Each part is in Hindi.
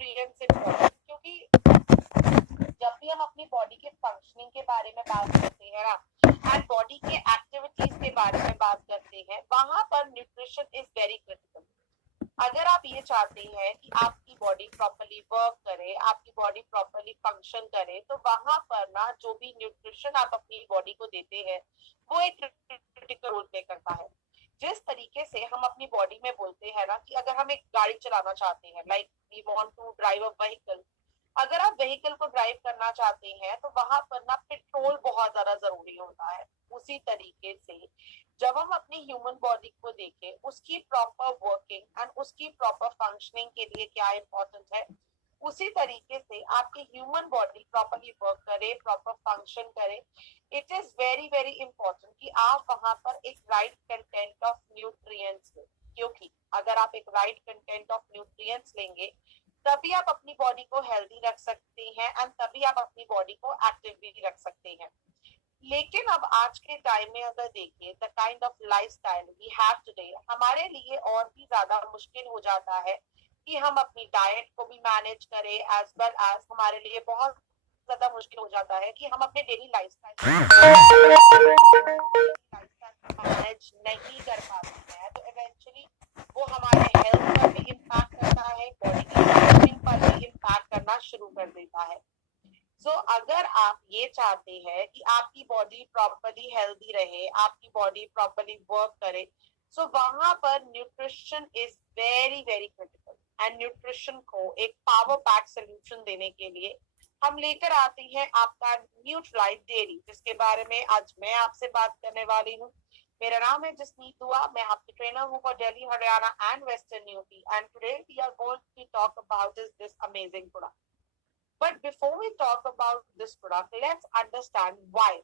न्यूट्रिएंट्स इम्पोर्टेंट, क्योंकि जब भी हम अपनी बॉडी के फंक्शनिंग के बारे में बात करते हैं ना एंड बॉडी के एक्टिविटीज के बारे में बात करते हैं, वहां पर न्यूट्रिशन इज वेरी क्रिटिकल। अगर आप ये चाहते हैं कि आपकी बॉडी प्रॉपर्ली वर्क करे, आपकी बॉडी प्रॉपर्ली फंक्शन करे, तो वहां पर ना जो भी न्यूट्रिशन आप अपनी बॉडी को देते हैं वो एक क्रिटिकल रोल प्ले करता है। जिस तरीके से हम अपनी बॉडी में बोलते हैं ना कि अगर हम एक गाड़ी चलाना चाहते हैं, like we want to drive a vehicle, अगर आप व्हीकल को ड्राइव करना चाहते हैं तो वहां पर ना पेट्रोल बहुत ज्यादा जरूरी होता है। उसी तरीके से जब हम अपनी ह्यूमन बॉडी को देखें, उसकी प्रॉपर वर्किंग एंड उसकी प्रॉपर फंक्शनिंग के लिए क्या इंपॉर्टेंट है, उसी तरीके से आपकी ह्यूमन बॉडी प्रॉपरली वर्क करे, प्रॉपर फंक्शन करे, it is very very important कि आप वहां पर एक राइट कंटेंट ऑफ न्यूट्रिएंट्स लें। क्योंकि अगर आप एक राइट कंटेंट ऑफ न्यूट्रिएंट्स लेंगे तभी आप अपनी बॉडी को हेल्दी रख सकते हैं एंड तभी आप अपनी बॉडी को एक्टिव भी रख सकते हैं। लेकिन अब आज के टाइम में अगर देखिए the kind of lifestyle we have today, हमारे लिए और भी ज्यादा मुश्किल हो जाता है कि हम अपनी डाइट को भी मैनेज करें, एज वेल एज हमारे लिए बहुत ज्यादा मुश्किल हो जाता है कि हम अपने डेली लाइफस्टाइल मैनेज नहीं कर पाते हैं। तो इवेंचुअली वो हमारे हेल्थ पर भी इम्पैक्ट करता है, बॉडी की फंक्शनिंग पर भी इम्पैक्ट करना शुरू कर देता है। सो अगर आप ये चाहते हैं कि आपकी बॉडी प्रॉपर्ली हेल्दी रहे, आपकी बॉडी प्रॉपर्ली वर्क करे, सो वहां पर nutrition is very very critical. And nutrition को एक पावर पैक सोल्यूशन देने के लिए हम लेकर आते हैं आपका न्यूट्रालाइट डेयरी, जिसके बारे में आज मैं आपसे बात करने वाली हूँ। मेरा नाम है जसनीत दुआ, मैं आपकी ट्रेनर हूँ for Delhi, Haryana and western UP, and today we are going to talk about this amazing product. But before we talk about this product, let's understand why.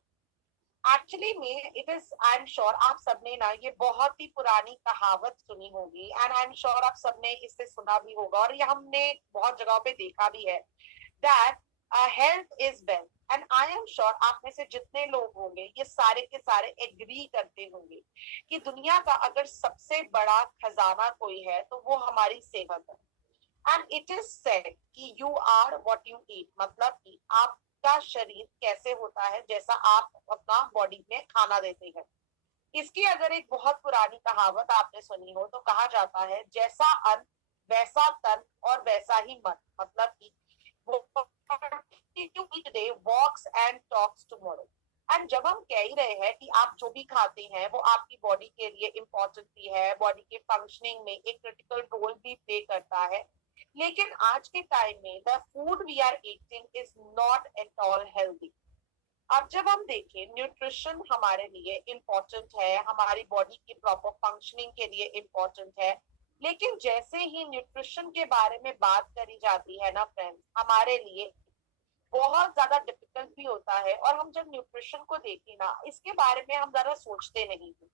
Actually में it is, I'm sure आप सबने ना ये बहुत ही पुरानी कहावत सुनी होगी and I'm sure आप सबने इससे सुना भी होगा और ये हमने बहुत जगहों पे देखा भी है that health is wealth, and I am sure आप में से जितने लोग होंगे ये सारे के सारे एग्री करते होंगे कि दुनिया का अगर सबसे बड़ा खजाना कोई है तो वो हमारी सेहत है। एंड इट इज सेड कि you are what you eat, मतलब कि आपका शरीर कैसे होता है जैसा आप अपना बॉडी में खाना देते हैं। इसकी अगर एक बहुत पुरानी कहावत आपने सुनी हो तो कहा जाता है जैसा अन्न वैसा तन और वैसा ही मन, मतलब कि today walks and talks tomorrow. एंड जब हम कह ही रहे हैं कि आप जो भी खाते हैं वो आपकी बॉडी के लिए इम्पोर्टेंट भी है, बॉडी के फंक्शनिंग में एक क्रिटिकल रोल भी प्ले करता है, लेकिन आज के टाइम में the food we are eating is not at all healthy. अब जब हम देखें न्यूट्रिशन हमारे लिए इम्पोर्टेंट है, हमारी बॉडी की प्रॉपर फंक्शनिंग के लिए इम्पोर्टेंट है, लेकिन जैसे ही न्यूट्रिशन के बारे में बात करी जाती है ना फ्रेंड्स, हमारे लिए बहुत ज्यादा डिफिकल्ट भी होता है। और हम जब न्यूट्रिशन को देखें ना, इसके बारे में हम ज्यादा सोचते नहीं हैं।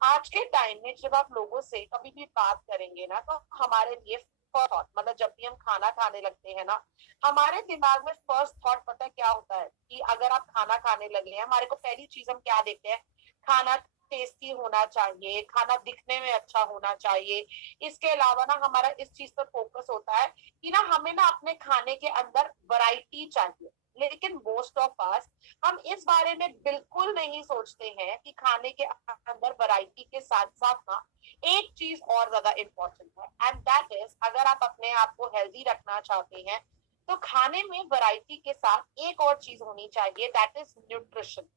आज के टाइम में जब आप लोगों से कभी भी बात करेंगे ना तो हमारे लिए फर्स्ट थॉट, मतलब जब भी हम खाना खाने लगते हैं ना, हमारे दिमाग में फर्स्ट थॉट पता है क्या होता है कि अगर आप खाना खाने लगे हैं, हमारे को पहली चीज हम क्या देखते हैं, खाना टेस्टी होना चाहिए, खाना दिखने में अच्छा होना चाहिए। इसके अलावा ना हमारा इस चीज पर फोकस होता है कि ना हमें ना अपने खाने के अंदर वैरायटी चाहिए। लेकिन मोस्ट ऑफ अस हम इस बारे में बिल्कुल नहीं सोचते हैं कि खाने के अंदर वैरायटी के साथ साथ ना एक चीज और ज्यादा इम्पोर्टेंट है, एंड दैट इज अगर आप अपने आप को हेल्दी रखना चाहते हैं तो खाने में वैरायटी के साथ एक और चीज होनी चाहिए, दैट इज न्यूट्रिशन।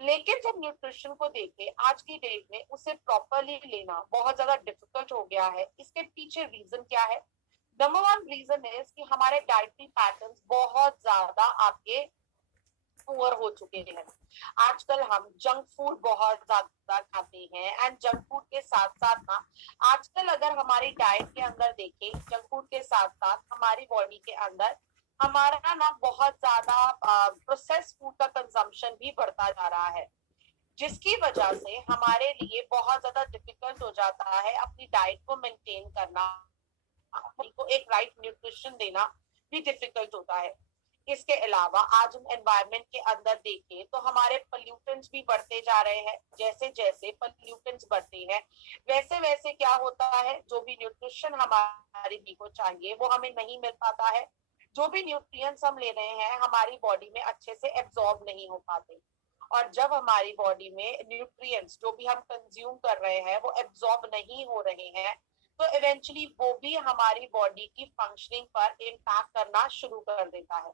लेकिन जब न्यूट्रिशन को देखें आज की डेट में उसे प्रॉपरली लेना बहुत ज्यादा डिफिकल्ट हो गया है। इसके पीछे रीजन क्या है? नंबर वन रीजन इज कि हमारे डाइटरी पैटर्न्स बहुत ज्यादा आपके पुअर हो चुके हैं। आजकल हम जंक फूड बहुत ज्यादा खाते हैं, एंड जंक फूड के साथ साथ ना आजकल अगर हमारी डाइट के अंदर देखें, जंक फूड के साथ साथ हमारी बॉडी के अंदर हमारा ना बहुत ज्यादा प्रोसेस फूड का कंजम्पशन भी बढ़ता जा रहा है, जिसकी वजह से हमारे लिए बहुत ज्यादा डिफिकल्ट हो जाता है अपनी डाइट को मेंटेन करना, अपनी को एक राइट न्यूट्रिशन देना भी डिफिकल्ट होता है। इसके अलावा आज हम एनवायरनमेंट के अंदर देखें तो हमारे पोल्यूटेंट्स भी बढ़ते जा रहे हैं। जैसे जैसे पोल्यूटेंट्स बढ़ते हैं वैसे वैसे क्या होता है, जो भी न्यूट्रिशन हमारी बॉडी को चाहिए वो हमें नहीं मिल पाता है। जो भी न्यूट्रिएंट्स हम ले रहे हैं हमारी बॉडी में अच्छे से एब्जॉर्ब नहीं हो पाते, और जब हमारी बॉडी में न्यूट्रिएंट्स जो भी हम कंज्यूम कर रहे हैं वो एब्जॉर्ब नहीं हो रहे हैं, तो इवेंचुअली वो भी हमारी बॉडी की फंक्शनिंग पर इम्पैक्ट करना शुरू कर देता है।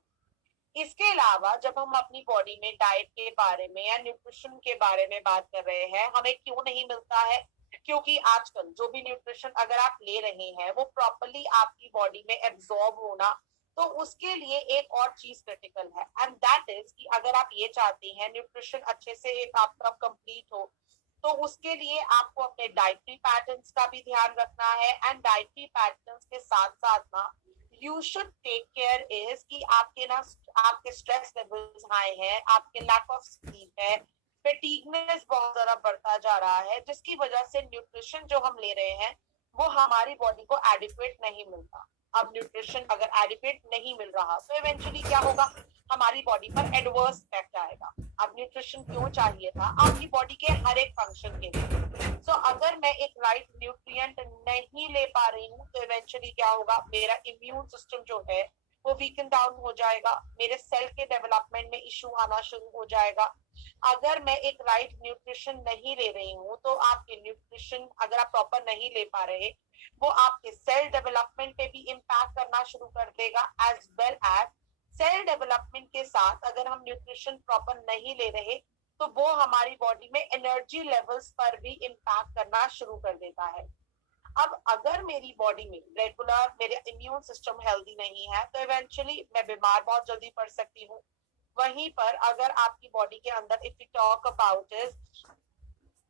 इसके अलावा जब हम अपनी बॉडी में डाइट के बारे में या न्यूट्रिशन के बारे में बात कर रहे हैं, हमें क्यों नहीं मिलता है? क्योंकि आजकल जो भी न्यूट्रिशन अगर आप ले रहे हैं वो प्रॉपरली आपकी बॉडी में एब्जॉर्ब होना, तो उसके लिए एक और चीज क्रिटिकल है, एंड दैट इज कि अगर आप ये चाहते हैं न्यूट्रिशन अच्छे से एक आपका कंप्लीट हो, तो उसके लिए आपको अपने डाइटरी पैटर्न्स का भी ध्यान रखना है। एंड डाइटरी पैटर्न्स के साथ साथ ना you should take care is कि आपके स्ट्रेस लेवल्स हाई है, आपके लैक ऑफ स्लीप है, फैटिगनेस बहुत ज्यादा बढ़ता जा रहा है, जिसकी वजह से न्यूट्रिशन जो हम ले रहे हैं वो हमारी बॉडी को एडिक्वेट नहीं मिलता। अब न्यूट्रिशन अगर एडिक्वेट नहीं मिल रहा तो इवेंचुअली क्या होगा, हमारी बॉडी पर एडवर्स इफेक्ट आएगा। अब न्यूट्रिशन क्यों चाहिए था? आपकी बॉडी के हर एक फंक्शन के लिए। सो अगर मैं एक राइट न्यूट्रिएंट नहीं ले पा रही हूँ तो इवेंचुअली क्या होगा, मेरा इम्यून सिस्टम जो है वो वीकन डाउन हो जाएगा, मेरे सेल के डेवलपमेंट में इशू आना शुरू हो जाएगा। अगर मैं एक राइट न्यूट्रिशन नहीं ले रही हूँ तो आपके न्यूट्रिशन अगर आप प्रॉपर नहीं ले पा रहे, वो आपके सेल डेवलपमेंट पे भी इम्पैक्ट करना शुरू कर देगा। As well as cell development के साथ अगर हम न्यूट्रिशन प्रॉपर नहीं ले रहे तो वो हमारी बॉडी में एनर्जी लेवल्स पर भी इम्पैक्ट करना शुरू कर देता है। अब अगर मेरी बॉडी में रेगुलर मेरे इम्यून सिस्टम हेल्दी नहीं है तो इवेंचुअली मैं बीमार बहुत जल्दी पड़ सकती हूँ। वहीं पर अगर आपकी बॉडी के अंदर if you talk about is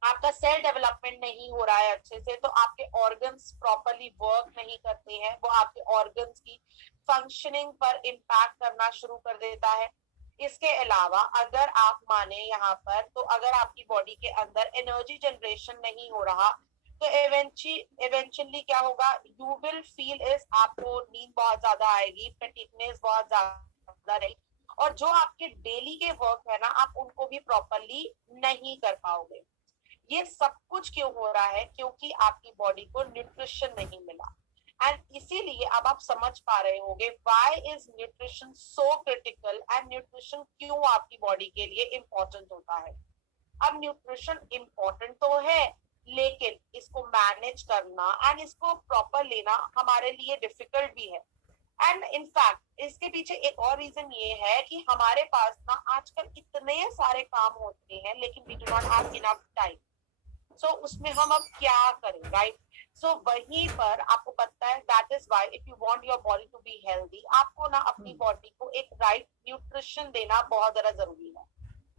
आपका सेल डेवलपमेंट नहीं हो रहा है अच्छे से, तो आपके ऑर्गन्स प्रॉपरली वर्क नहीं करते हैं, वो आपके ऑर्गन्स की फंक्शनिंग पर इम्पैक्ट करना शुरू कर देता है। इसके अलावा अगर आप माने यहाँ पर, तो अगर आपकी बॉडी के अंदर एनर्जी जनरेशन नहीं हो रहा तो इवेंचुअली क्या होगा, यू विल फील इज आपको नींद बहुत ज्यादा आएगी, फैटिगनेस बहुत ज्यादा रहेगी, और जो आपके डेली के वर्क है ना आप उनको भी प्रॉपरली नहीं कर पाओगे। ये सब कुछ क्यों हो रहा है? क्योंकि आपकी बॉडी को न्यूट्रिशन नहीं मिला। एंड इसीलिए अब आप समझ पा रहे होंगे why is nutrition so critical, and nutrition क्यों आपकी बॉडी के लिए इम्पोर्टेंट होता है। अब न्यूट्रिशन इम्पोर्टेंट तो है, लेकिन इसको मैनेज करना एंड इसको प्रॉपर लेना हमारे लिए डिफिकल्ट भी है। एंड इनफैक्ट इसके पीछे एक और रीजन ये है कि हमारे पास ना आजकल इतने सारे काम होते हैं लेकिन we do not have enough time. So उसमें हम अब क्या करें, राइट? सो वहीं पर आपको पता है that is why if you want your body to be healthy, आपको ना अपनी बॉडी को एक राइट न्यूट्रिशन देना बहुत ज्यादा जरूरी है।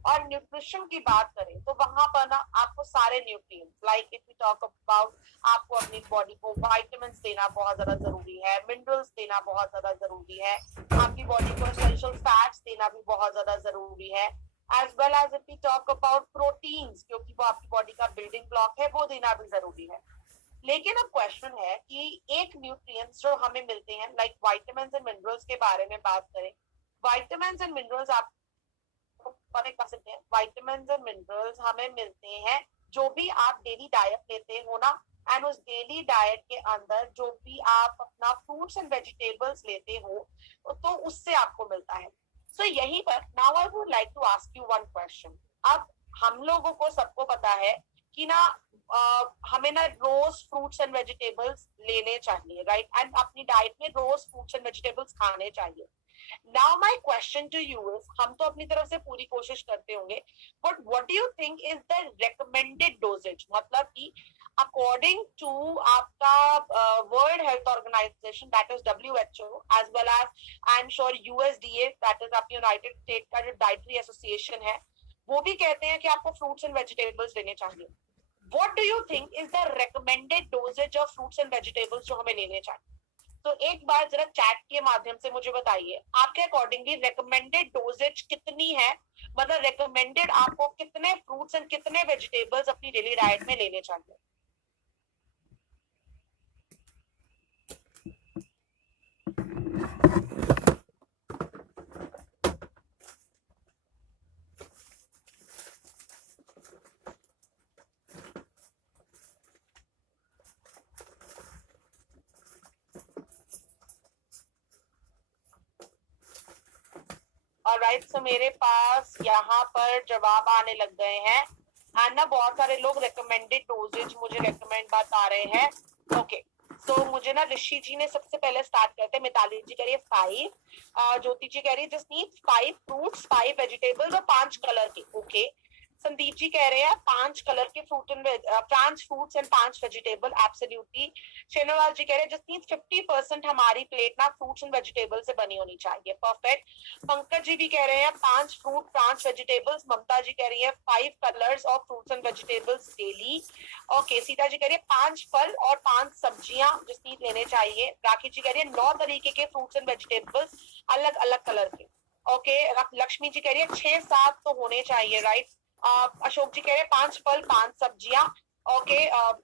और न्यूट्रिशन की बात करें तो वहां पर ना आपको सारे nutrients like if you talk about, आपको अपनी बॉडी को विटामिन्स देना बहुत ज्यादा जरूरी है, मिनरल्स देना बहुत ज्यादा जरूरी है, आपकी बॉडी को एसेंशियल फैट्स देना भी बहुत ज्यादा जरूरी है, as well as if you talk about proteins, क्योंकि वो आपकी बॉडी का बिल्डिंग ब्लॉक है, वो देना भी जरूरी है। लेकिन अब क्वेश्चन है कि एक न्यूट्रिएंट्स जो हमें मिलते हैं लाइक विटामिन्स एंड मिनरल्स के बारे में बात करें, विटामिन्स एंड मिनरल्स आप विटामिन्स एंड मिनरल्स हमें मिलते हैं जो भी आप डेली डाइट लेते हो ना, एंड उस डेली डाइट के अंदर जो भी आप अपना फ्रूट्स एंड वेजिटेबल्स लेते हो तो उससे आपको मिलता है। सो यहीं पर now I would like to ask you one question. अब हम लोगों को सबको पता है कि ना हमें ना रोज फ्रूट्स एंड वेजिटेबल्स लेने चाहिए, राइट? एंड अपनी डाइट में रोज फ्रूट्स एंड वेजिटेबल्स खाने चाहिए। Now my question to you is, हम तो अपनी तरफ से पूरी कोशिश करते होंगे, but what do you think is the recommended dosages? मतलब कि अकॉर्डिंग टू आपका World Health Organization that is WHO, as well as I am sure USDA that is आपकी यूनाइटेड स्टेट का जो डाइटरी एसोसिएशन है, वो भी कहते हैं कि आपको फ्रूट्स एंड वेजिटेबल्स लेने चाहिए। What do you think is the recommended dosages of fruits and vegetables जो हमें लेने चाहिए? तो एक बार जरा चैट के माध्यम से मुझे बताइए आपके अकॉर्डिंगली रिकमेंडेड डोजेज कितनी है, मतलब रिकमेंडेड आपको कितने फ्रूट्स एंड कितने वेजिटेबल्स अपनी डेली डाइट में लेने चाहिए? ऑलराइट, सो मेरे पास यहाँ पर जवाब आने लग गए हैं एंड ना बहुत सारे लोग रिकमेंडेड डोजेज मुझे रिकमेंड बता रहे हैं. ओके, तो मुझे ना ऋषि जी ने सबसे पहले स्टार्ट करते हैं. मिताली जी कह रही है 5, ज्योति जी कह रही है जस्ट नीड 5 फ्रूट्स 5 वेजिटेबल्स और 5 कलर के. ओके, संदीप जी कह रहे हैं 5 कलर के fruit and 5 fruits and 5 vegetable. Absolutely. Shenolal ji कह रहे हैं जस्ट नीड 50% हमारी प्लेट ना फ्रूट्स एंड वेजिटेबल से बनी होनी चाहिए. परफेक्ट. पंकज जी भी कह रहे हैं 5 फ्रूट 5 वेजिटेबल्स. ममता जी कह रही है 5 colours of fruits and vegetables daily. Okay, Sita ji कह रही है 5 फल और 5 सब्जियां जस्ट नीड लेने चाहिए. राखी जी कह रही है 9 तरीके के फ्रूट्स एंड वेजिटेबल्स अलग अलग कलर के. ओके, लक्ष्मी जी कह रही है 6-7 तो होने चाहिए. राइट. अशोक जी कह रहे हैं 5 फल 5 सब्जियां. ओके,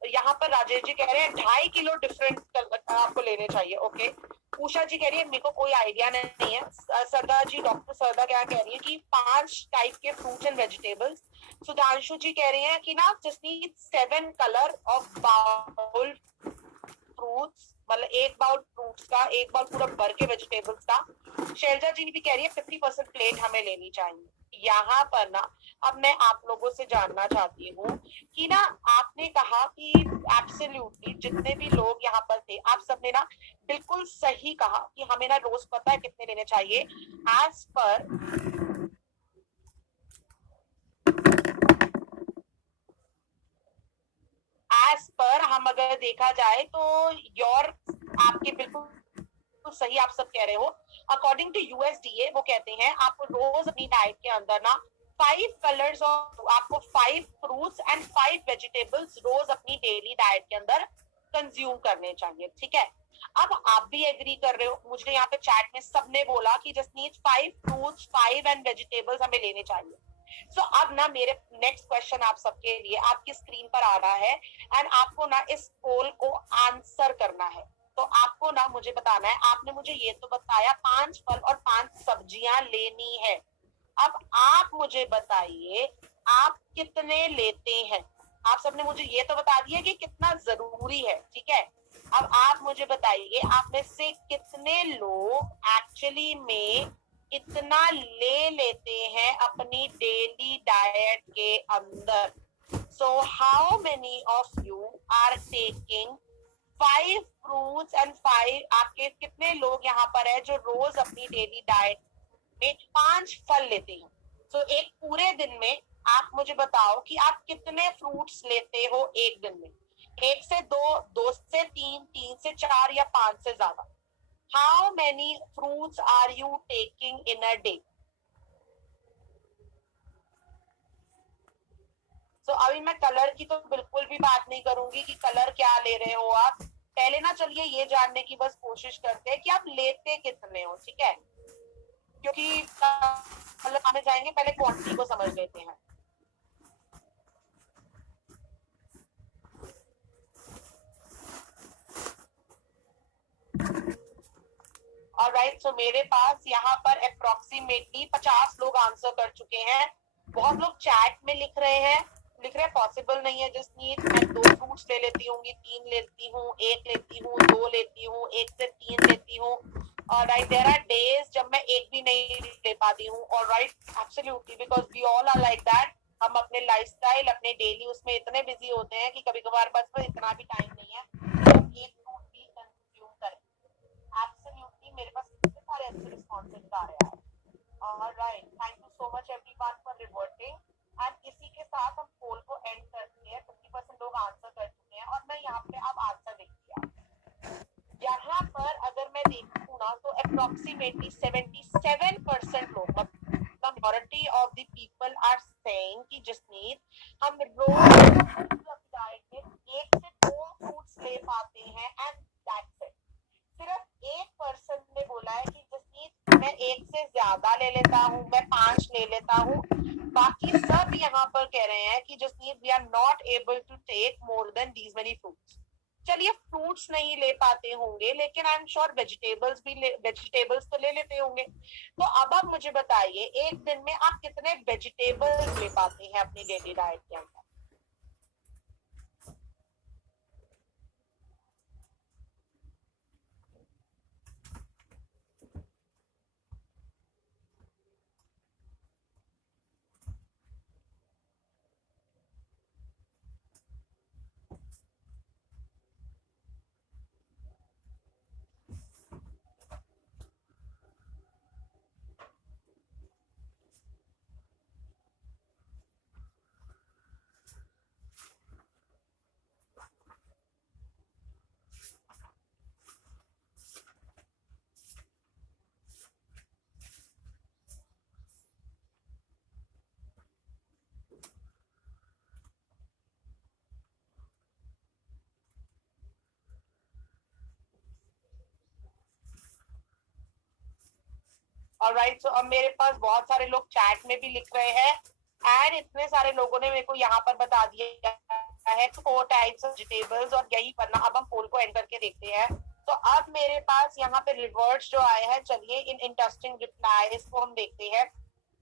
यहाँ पर राजेश जी कह रहे हैं 2.5 किलो डिफरेंट आपको लेने चाहिए. ओके, उषा जी कह रही है मेरे को कोई आइडिया नहीं है. सरदा जी, डॉक्टर सरदा क्या कह रही है कि 5 टाइप के fruits and vegetables. Sudhanshu ji कह रहे हैं कि ना just need 7 colour of bowl fruits, मतलब एक बाउल फ्रूट्स का, एक बाउल पूरा भर के वेजिटेबल्स का. शैलजा जी भी कह रही है 50% प्लेट हमें लेनी चाहिए. यहाँ पर ना अब मैं आप लोगों से जानना चाहती हूँ कि ना आपने कहा कि एब्सोल्युटली जितने भी लोग यहाँ पर थे आप सबने ना बिल्कुल सही कहा कि हमें ना रोज पता है कितने लेने चाहिए. एज पर हम अगर देखा जाए तो योर आपके बिल्कुल तो सही आप सब कह रहे हो. अकॉर्डिंग टू यूएसडीए वो कहते हैं आपको रोज अपनी डाइट के अंदर ना 5 कलर्स और आपको 5 फ्रूट्स एंड 5 वेजिटेबल्स रोज अपनी डेली डाइट के अंदर कंज्यूम करने चाहिए. ठीक है, अब आप भी एग्री कर रहे हो. मुझे यहाँ पे चैट में सबने बोला कि just need 5 fruits 5 and vegetables हमें लेने चाहिए. सो अब ना मेरे नेक्स्ट क्वेश्चन आप सबके लिए आपकी स्क्रीन पर आ रहा है एंड आपको ना इस पोल को आंसर करना है. तो आपको ना मुझे बताना है. आपने मुझे ये तो बताया 5 फल और 5 सब्जियां लेनी है. अब आप मुझे बताइए आप कितने लेते हैं. आप सबने मुझे ये तो बता दिया कि कितना जरूरी है. ठीक है, अब आप मुझे बताइए आप में से कितने लोग एक्चुअली में इतना ले लेते हैं अपनी डेली डाइट के अंदर. So how many of you are taking 5 fruits and 5, आपके कितने लोग यहाँ पर है जो रोज अपनी डेली डाइट में 5 फल लेते हैं. सो एक पूरे दिन में आप मुझे बताओ कि आप कितने फ्रूट्स लेते हो एक दिन में. 1 से 2, 2 से 3, 3 से 4 या 5 से ज्यादा. How many fruits are you taking in a day. तो अभी मैं कलर की तो बिल्कुल भी बात नहीं करूंगी कि कलर क्या ले रहे हो आप. पहले ना चलिए ये जानने की बस कोशिश करते हैं कि आप लेते कितने हो. ठीक है, क्योंकि कलर आने जाएंगे पहले क्वांटिटी को समझ लेते हैं. ऑलराइट, सो मेरे पास यहाँ पर अप्रोक्सीमेटली 50 लोग आंसर कर चुके हैं. बहुत लोग चैट में लिख रहे हैं पॉसिबल नहीं है जस्ट नीड मैं 2 फ्रूट्स ले लेती होंगी, 3 लेती हूँ, 1 लेती हूँ, 2 लेती हूँ, 1 से 3 लेती हूँ. ऑलराइट, देयर आर डेज जब मैं एक भी नहीं ले पाती हूँ. Alright, absolutely, because we all are like that. हम अपने लाइफस्टाइल अपने डेली उसमें इतने बिजी होते हैं कि कभी कभार बस में इतना भी टाइम नहीं है कि हम एक फ्रूट भी कंज्यूम करें. एब्सोल्युटली, मेरे पास कितने सारे अच्छे रिस्पॉन्सेज आ रहे हैं. Alright, thank you so much everyone for reverting. And इसी के साथ हम पोल को एंड करते हैं. 50% लोग आंसर कर चुके हैं और मैं यहाँ पे अब आंसर देखती हूँ. यहाँ पर अगर मैं देखूँ ना तो अप्रोक्सीमेटली 77% लोग, the majority of the people are saying कि जसनीत हम रोज डाइट में 1 से 2 फ्रूट्स ले पाते हैं एंड दैट्स इट. सिर्फ 1% ने बोला है कि जसनीत मैं 1 से ज्यादा ले लेता हूँ, मैं 5 ले लेता हूँ. बाकी सब यहाँ पर कह रहे हैं कि Jasneet we are not able to take more than these many fruits. चलिए फ्रूट्स नहीं ले पाते होंगे लेकिन आई एम श्योर वेजिटेबल्स तो ले लेते होंगे. तो अब आप मुझे बताइए एक दिन में आप कितने वेजिटेबल्स ले पाते हैं अपनी डेली डाइट के अंदर. ऑलराइट, सो अब मेरे पास बहुत सारे लोग चैट में भी लिख रहे हैं एंड इतने सारे लोगों ने मेरे को यहाँ पर बता दिया है 4 टाइप्स ऑफ वेजिटेबल्स, और यही करना। अब हम पोल को एंड करके देखते हैं। तो अब मेरे पास यहाँ पे रिवर्ट्स जो आए हैं, चलिए इन इंटरेस्टिंग रिप्लाईज को हम देखते हैं।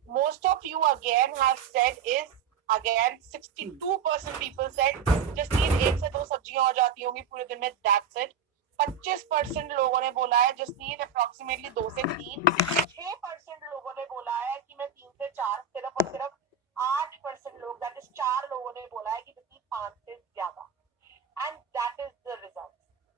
Most of you again have said is again 62% people said Jasneet 1 से 2 सब्जियां हो जाती होंगी पूरे दिन में, दैट्स इट। 25% लोगों ने बोला है जसनीत अप्रोक्सीमेटली 2 से 3। 6% लोगों ने बोला है कि मैं 3 से 4। सिर्फ और सिर्फ 8% लोग, दैट इज 4 लोगों ने बोला है कि 5 से ज्यादा। And that is the result.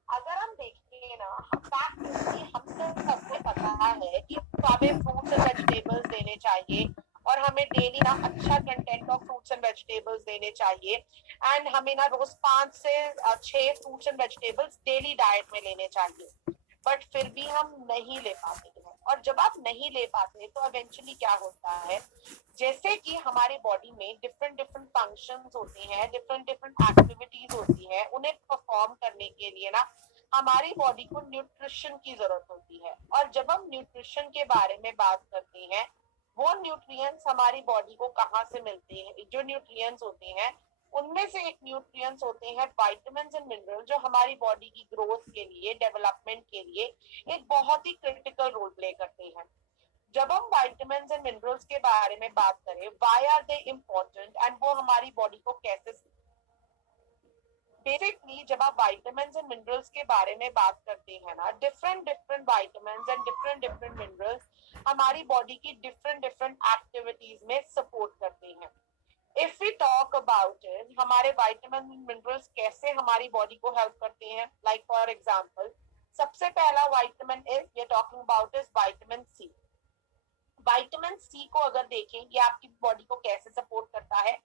अगर हम देखें ना, फैक्ट कि हम सबको पता है कि हमें फ्रूट्स एंड वेजिटेबल्स देने चाहिए और हमें डेली ना अच्छा content of fruits and vegetables देने चाहिए, एंड हमें ना रोज 5 से 6 fruits and vegetables daily diet में लेने चाहिए, बट फिर भी हम नहीं ले पाते हैं। और जब आप नहीं ले पाते तो इवेंचुअली क्या होता है, जैसे कि हमारी बॉडी में डिफरेंट डिफरेंट फंक्शंस होते हैं, डिफरेंट डिफरेंट एक्टिविटीज होती है, उन्हें परफॉर्म करने के लिए ना हमारी बॉडी को न्यूट्रिशन की जरूरत होती है। और जब हम न्यूट्रिशन के बारे में बात करते हैं, वो न्यूट्रिएंट्स हमारी बॉडी को कहाँ से मिलते हैं? जो न्यूट्रिएंट्स होते हैं उनमें से एक न्यूट्रिएंट्स होते हैं विटामिन्स एंड मिनरल, जो हमारी बॉडी की ग्रोथ के लिए, डेवलपमेंट के लिए एक बहुत ही क्रिटिकल रोल प्ले करते हैं। जब हम विटामिन्स एंड मिनरल्स के बारे में बात करें, why are they important and वो हमारी बॉडी को कैसे, बेसिकली जब आप विटामिन्स एंड मिनरल्स के बारे में बात करते हैं ना, different different vitamins and different different minerals हमारी बॉडी की डिफरेंट डिफरेंट एक्टिविटीज में सपोर्ट करते हैं। If we talk about it, हमारे विटामिन एंड मिनरल्स कैसे हमारी बॉडी को हेल्प करते हैं, लाइक फॉर एग्जांपल सबसे पहला vitamin is, we are talking about is vitamin C. Vitamin C को अगर देखें, ये आपकी बॉडी को कैसे सपोर्ट करता है।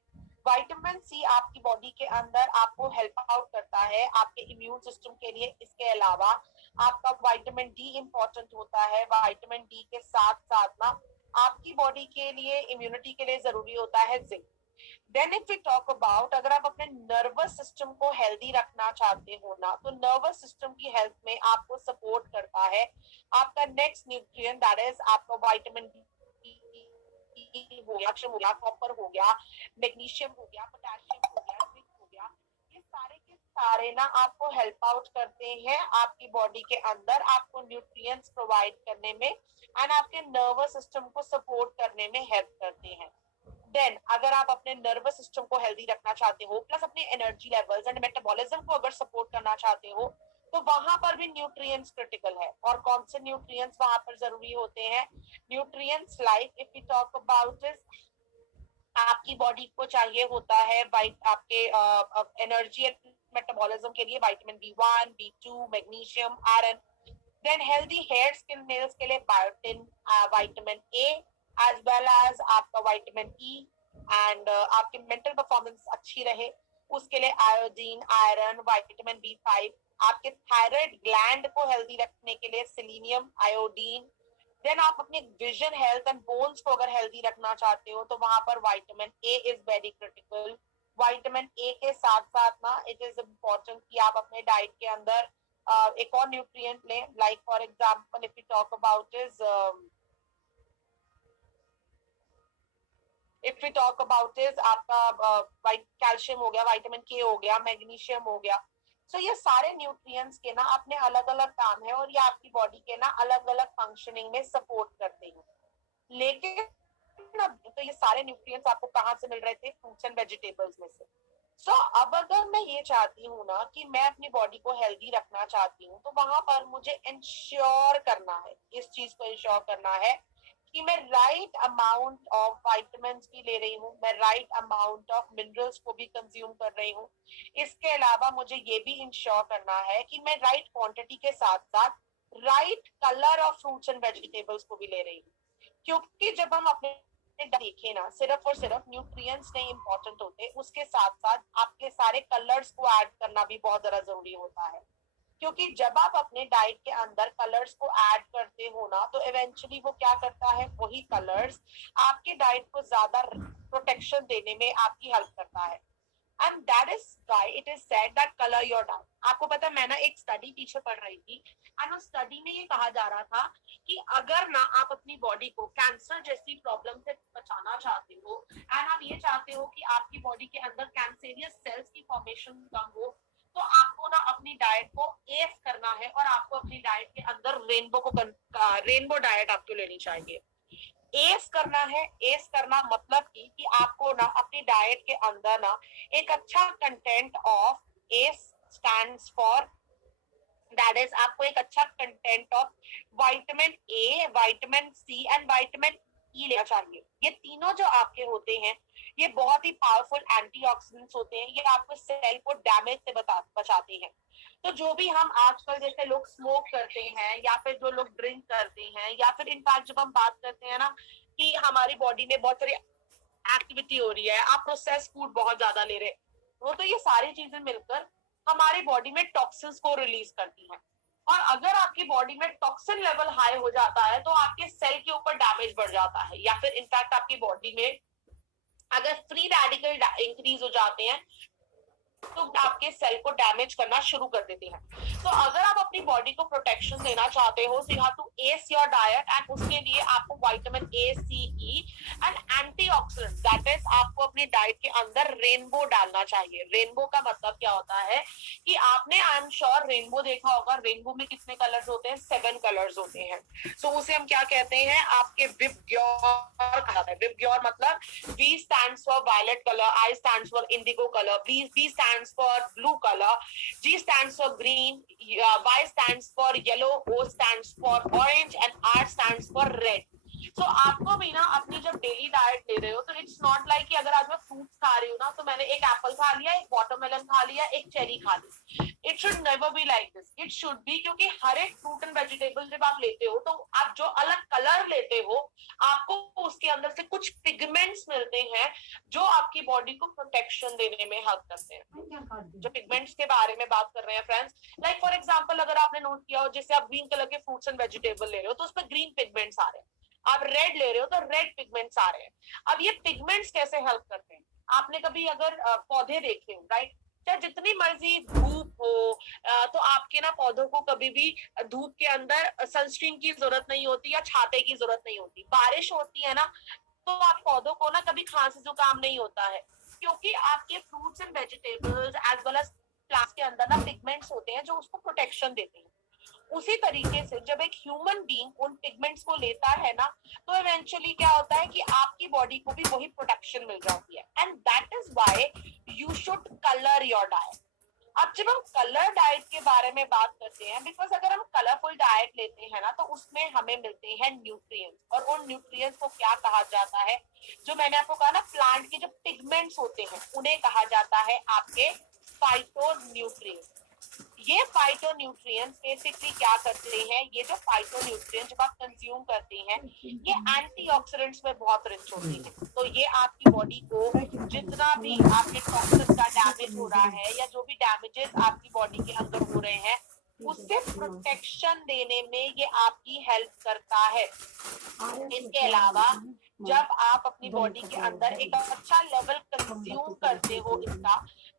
विटामिन सी आपकी बॉडी के अंदर आपको हेल्प आउट करता है आपके इम्यून सिस्टम के लिए। इसके अलावा आपका विटामिन डी इंपॉर्टेंट होता है। विटामिन डी के साथ साथ ना आपकी बॉडी के लिए, इम्यूनिटी के लिए जरूरी होता है zinc. Then if we talk about, अगर आप अपने नर्वस सिस्टम को हेल्दी रखना चाहते हो ना, तो नर्वस सिस्टम की हेल्थ में आपको सपोर्ट करता है आपका नेक्स्ट न्यूट्रिएंट, दैट इज आपका विटामिन हो गया, हो गया, कॉपर हो गया, मैग्नीशियम हो गया, पोटेशियम हो गया, जिंक हो गया। ये सारे के सारे ना आपको हेल्प आउट करते हैं आपकी बॉडी के अंदर, आपको न्यूट्रिएंट्स प्रोवाइड करने में एंड आपके नर्वस सिस्टम को सपोर्ट करने में हेल्प करते हैं। देन अगर आप अपने नर्वस सिस्टम को हेल्दी रखना चाहते हो, प्लस अपने एनर्जी लेवल्स एंड मेटाबॉलिज्म को अगर सपोर्ट करना चाहते हो, तो वहां पर भी न्यूट्रिएंट्स क्रिटिकल है। और कौन से न्यूट्रिएंट्स वहां पर जरूरी होते हैं? Nutrients like, if we talk about is, आपकी बॉडी को चाहिए होता है आपके एनर्जी एंड मेटाबॉलिज्म के लिए vitamin B1, B2, magnesium, iron. Then healthy hair, skin, nails के लिए biotin, vitamin A, as well as आपका विटामिन ई, एंड आपकी मेंटल परफॉर्मेंस अच्छी रहे उसके लिए आयोडीन, आयरन, विटामिन B5। आपके थायराइड ग्लैंड को हेल्दी रखने के लिए सेलेनियम, आयोडीन। देन आप अपने विजन, हेल्थ एंड बोन्स को अगर हेल्दी रखना चाहते हो, तो वहां पर vitamin A is very critical. Vitamin A के साथ साथ ना इट इज इम्पोर्टेंट कि आप अपने डाइट के अंदर एक और न्यूट्रिएंट लें, like for example if you talk about is, if you talk about is आपका कैल्शियम हो गया, विटामिन के हो गया, मैग्नीशियम हो गया। सो ये सारे न्यूट्रिएंट्स के ना अपने अलग अलग काम है और ये आपकी बॉडी के ना अलग अलग फंक्शनिंग में सपोर्ट करते हैं। लेकिन तो ये सारे न्यूट्रिएंट्स आपको कहाँ से मिल रहे थे? फ्रूट्स एंड वेजिटेबल्स में से। सो अब अगर मैं ये चाहती हूँ ना कि मैं अपनी बॉडी को हेल्दी रखना चाहती हूँ, तो वहां पर मुझे इंश्योर करना है, इस चीज को इंश्योर करना है कि मैं राइट अमाउंट ऑफ विटामिन्स भी ले रही हूँ, मैं राइट अमाउंट ऑफ मिनरल्स को भी कंज्यूम कर रही हूँ। इसके अलावा मुझे ये भी इंश्योर करना है कि मैं राइट क्वांटिटी के साथ साथ right colour of fruits and vegetables को भी ले रही हूँ। क्योंकि जब हम अपने देखें ना, सिर्फ और सिर्फ न्यूट्रिएंट्स नहीं इंपॉर्टेंट होते, उसके साथ साथ आपके सारे कलर्स को ऐड करना भी बहुत ज्यादा जरूरी होता है। क्योंकि जब आप अपने डाइट के अंदर कलर्स को ऐड करते हो ना, तो इवेंचुअली वो क्या करता है, वही कलर्स आपके डाइट को ज्यादा प्रोटेक्शन देने में आपकी हेल्प करता है। And that is why it is said that colour your diet. आपको पता है, मैं ना एक स्टडी पीछे पढ़ रही थी एंड उस स्टडी में ये कहा जा रहा था कि अगर ना आप अपनी बॉडी को कैंसर जैसी प्रॉब्लम से बचाना चाहते हो एंड आप ये चाहते हो कि आपकी बॉडी के अंदर कैंसरियस सेल्स की फॉर्मेशन कम हो, तो आपको ना अपनी डाइट को एस करना है और आपको अपनी डाइट के अंदर रेनबो डाइट आपको लेनी चाहिए। एस करना है, एस करना मतलब कि आपको ना अपनी डाइट के अंदर ना एक अच्छा content of S stands for, that is आपको एक अच्छा content of vitamin A, vitamin C and vitamin E लेना चाहिए। ये तीनों जो आपके होते हैं ये बहुत ही पावरफुल एंटीऑक्सीडेंट्स होते हैं, ये आपको सेल को डैमेज से बचाते हैं। तो जो भी हम आजकल जैसे लोग स्मोक करते हैं या फिर जो लोग ड्रिंक करते हैं या फिर इनफैक्ट जब हम बात करते हैं ना कि हमारी बॉडी में बहुत सारी एक्टिविटी हो रही है, आप प्रोसेस फूड बहुत ज्यादा ले रहे हो, तो ये सारी चीजें मिलकर हमारी बॉडी में टॉक्सिन्स को रिलीज करती हैं। और अगर आपकी बॉडी में टॉक्सिन लेवल हाई हो जाता है तो आपके सेल के ऊपर डैमेज बढ़ जाता है, या फिर इनफैक्ट आपकी बॉडी में अगर फ्री रेडिकल इंक्रीज हो जाते हैं तो आपके सेल को डैमेज करना शुरू कर देते हैं। तो अगर आप अपनी बॉडी को प्रोटेक्शन देना चाहते हो, so you have to ace your diet and उसके लिए आपको vitamin A, C, E and antioxidant, that is आपको अपनी डाइट के अंदर रेनबो डालना चाहिए। रेनबो का मतलब क्या होता है कि आपने, आई एम श्योर रेनबो देखा होगा। रेनबो में कितने कलर्स होते हैं? 7 कलर्स होते हैं। तो उसे हम क्या कहते हैं? आपके विबग्योर कहा जाता है। विबग्योर मतलब V stands for violet color, I stands for indigo color, B stands for blue color, G stands for green, Y stands for yellow, O stands for orange and R stands for red. तो आपको भी ना अपनी जब डेली डाइट ले रहे हो तो इट्स नॉट लाइक कि अगर आज मैं फ्रूट्स खा रही हूँ ना तो मैंने एक एप्पल खा लिया, एक वाटरमेलन खा लिया, एक चेरी खा ली। It should never be like this. It should be, क्योंकि हर एक फ्रूट एंड वेजिटेबल जब आप लेते हो तो आप जो अलग कलर लेते हो आपको उसके अंदर से कुछ पिगमेंट्स मिलते हैं जो आपकी बॉडी को प्रोटेक्शन देने में हेल्प करते हैं। जो पिगमेंट्स के बारे में बात कर रहे हैं फ्रेंड्स, लाइक फॉर एग्जांपल अगर आपने नोट किया हो, जैसे आप ग्रीन कलर के फ्रूट्स एंड वेजिटेबल ले रहे हो तो उसमें ग्रीन पिगमेंट्स आ रहे हैं, आप रेड ले रहे हो तो रेड पिगमेंट्स आ रहे हैं। अब ये पिगमेंट्स कैसे हेल्प करते हैं? आपने कभी अगर पौधे देखे हो, राइट, चाहे जितनी मर्जी धूप हो, तो आपके ना पौधों को कभी भी धूप के अंदर सनस्क्रीन की जरूरत नहीं होती या छाते की जरूरत नहीं होती। बारिश होती है ना तो आप पौधों को ना कभी खांसी जुकाम नहीं होता है, क्योंकि आपके fruits and vegetables as well as plants के अंदर ना पिगमेंट्स होते हैं जो उसको प्रोटेक्शन देते हैं। उसी तरीके से जब एक ह्यूमन बीइंग उन पिगमेंट्स को लेता है ना तो इवेंचुअली क्या होता है कि आपकी बॉडी को भी वही प्रोटेक्शन मिल जाती है। And that is why you should colour your diet. अब जब हम कलर डाइट के बारे में बात करते हैं, बिकॉज अगर हम कलरफुल डाइट लेते हैं ना तो उसमें हमें मिलते हैं न्यूट्रिएंट्स, और उन न्यूट्रिएंट्स को क्या कहा जाता है? जो मैंने आपको कहा ना, प्लांट के जो पिगमेंट्स होते हैं उन्हें कहा जाता है आपके फाइटोन्यूट्रिएंट्स। ये फाइटोन्यूट्रिएंट्स बेसिकली क्या करते हैं? ये जो फाइटोन्यूट्रिएंट्स जब आप कंज्यूम करते हैं ये एंटीऑक्सीडेंट्स में बहुत रिच होते हैं। तो ये आपकी बॉडी को जितना भी आपके टॉक्सिन का डैमेज हो रहा है या जो भी डैमेजेस आपकी बॉडी के अंदर हो रहे हैं उससे प्रोटेक्शन देने में ये आपकी हेल्प करता है। इसके अलावा जब आप अपनी बॉडी के अंदर एक अच्छा लेवल कंज्यूम करते हो इसका,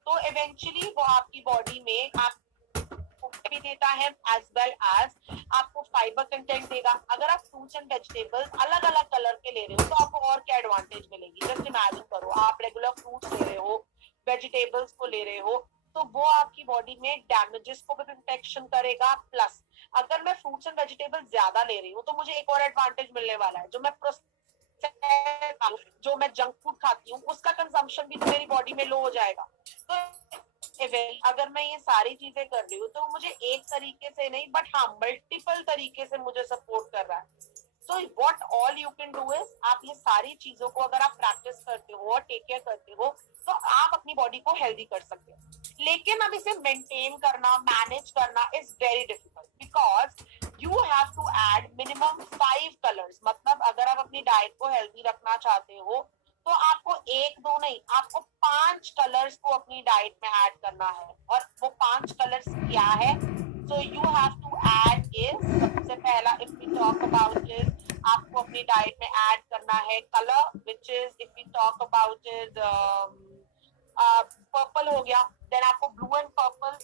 तो इवेंचुअली वो आपकी बॉडी में आप भी देता है एज वेल एज आपको फाइबर कंटेंट देगा। अगर आप फ्रूट्स एंड वेजिटेबल्स अलग अलग कलर के ले रहे हो तो आपको और क्या एडवांटेज मिलेगी? जस्ट इमेजिन करो, आप रेगुलर फ्रूट्स ले रहे हो, वेजिटेबल्स को ले रहे हो, तो वो आपकी बॉडी में डैमेजेस को भी प्रोटेक्शन करेगा। प्लस अगर मैं फ्रूट्स एंड वेजिटेबल्स ज्यादा ले रही हूँ तो मुझे एक और एडवांटेज मिलने वाला है। जो मैं जंक फूड खाती हूँ उसका कंजम्पशन भी तो मेरी बॉडी में लो हो जाएगा। तो अगर मैं ये सारी चीजें कर रही हूँ तो मुझे एक तरीके से नहीं बट हाँ मल्टीपल तरीके से मुझे सपोर्ट कर रहा है। So what all you can do is, आप ये सारी चीजों को अगर आप प्रैक्टिस करते हो और टेक केयर करते हो तो आप अपनी बॉडी को हेल्दी कर सकते हो। लेकिन अब इसे मेंटेन करना, मैनेज करना is very difficult because you have to add minimum 5 colours. मतलब अगर आप अपनी डाइट को हेल्दी रखना चाहते हो तो आपको 1 2 नहीं, आपको 5 कलर्स को अपनी डाइट में ऐड करना है। और वो 5 कलर्स क्या है? So you have to add is, सबसे पहला if we talk about is, आपको अपनी डाइट में ऐड करना है colour, which is if we talk about is purple हो गया, देन आपको ब्लू एंड पर्पल